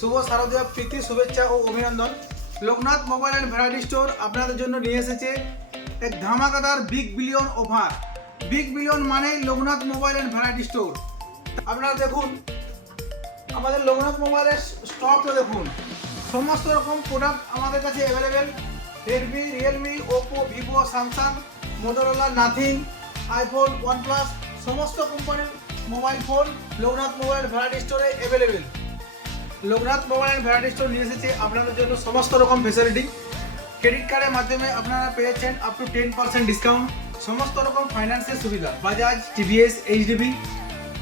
শুভ শারদীয় প্রীতি শুভেচ্ছা ও অভিনন্দন। Loknath mobile and variety store আপনাদের জন্য নিয়ে এসেছে এক ধামাকাদার big billion offer. Big billion মানে Loknath mobile and variety store. আপনারা দেখুন আমাদের লোকনাথ মোবাইলের স্টকটা দেখুন, সমস্ত রকম প্রোডাক্ট আমাদের কাছে available. Redmi, Realme, Oppo, Vivo, Samsung, Motorola, Nothing, iPhone, OnePlus সমস্ত কোম্পানির mobile phone Loknath mobile variety স্টোরে available. Loknath mobile and variety store নিয়ে এসেছে আপনাদের জন্য সমস্ত রকম ফেসিলিটি। ক্রেডিট কার্ডের মাধ্যমে আপনারা পেয়েছেন আপ টু 10% ডিসকাউন্ট। সমস্ত রকম ফাইন্যান্সের সুবিধা, বাজাজ, টিভিএস, এইচডিবি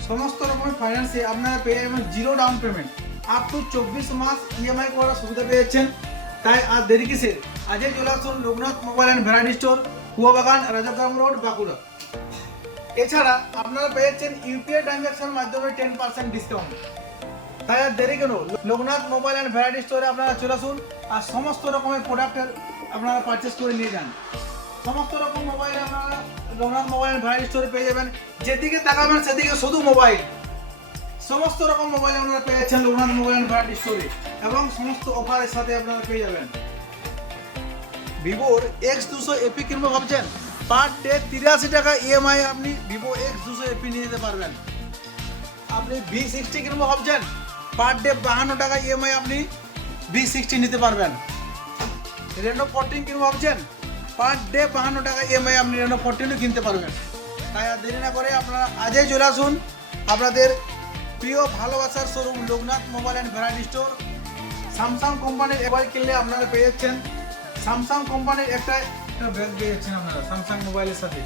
সমস্ত রকমের ফাইন্যান্সে আপনারা পেয়ে যাবেন zero down payment. Up to 24 মাস ইএমআই করার সুবিধা পেয়েছেন। তাই আর দেরি কিসের, আজই চলে আসুন Loknath mobile and variety store, Kuabagan, Rajagram road, Bankura. এছাড়া আপনারা পেয়েছেন ইউপিআই ট্রানজ্যাকশনের মাধ্যমে 10% ডিসকাউন্ট। তাই আর দেরি কেন, লোকনাথ মোবাইল অ্যান্ড ভ্যারাইটি স্টোরে আপনারা চলে আসুন আর সমস্ত রকমের প্রোডাক্টের আপনারা পারচেস করে নিয়ে যান। সমস্ত রকম মোবাইল আপনারা লোকনাথ মোবাইল অ্যান্ড ভ্যারাইটি স্টোরে পেয়ে যাবেন। যেদিকে তাকাবেন সেদিকে শুধু মোবাইল। সমস্ত রকম মোবাইল আপনারা পেয়েছেন লোকনাথ মোবাইল অ্যান্ড ভ্যারাইটি স্টোরে এবং সমস্ত অফারের সাথে আপনারা পেয়ে যাবেন। ভিভোর X200 এপি কিনবো ভাবছেন? পার ডে 83 টাকা ইএমআই আপনি ভিভো X200 এপি নিয়ে যেতে পারবেন। আপনি V60 কিনবো ভাবছেন? পার ডে 52 টাকা ইএমআই আপনি V60 নিতে পারবেন। রেনো 14 কিনবো ভাবছেন? পার ডে 52 টাকা ইএমআই আপনি রেনো 14ও কিনতে পারবেন। তাই আর দেরি না করে আপনারা আজই চলে আসুন আপনাদের প্রিয় ভালোবাসার showroom Loknath mobile and variety store. Samsung কোম্পানির মোবাইল কিনলে আপনারা পেয়ে যাচ্ছেন স্যামসাং কোম্পানির একটা ব্যাগ পেয়ে যাচ্ছেন আপনারা স্যামসাং মোবাইলের সাথে।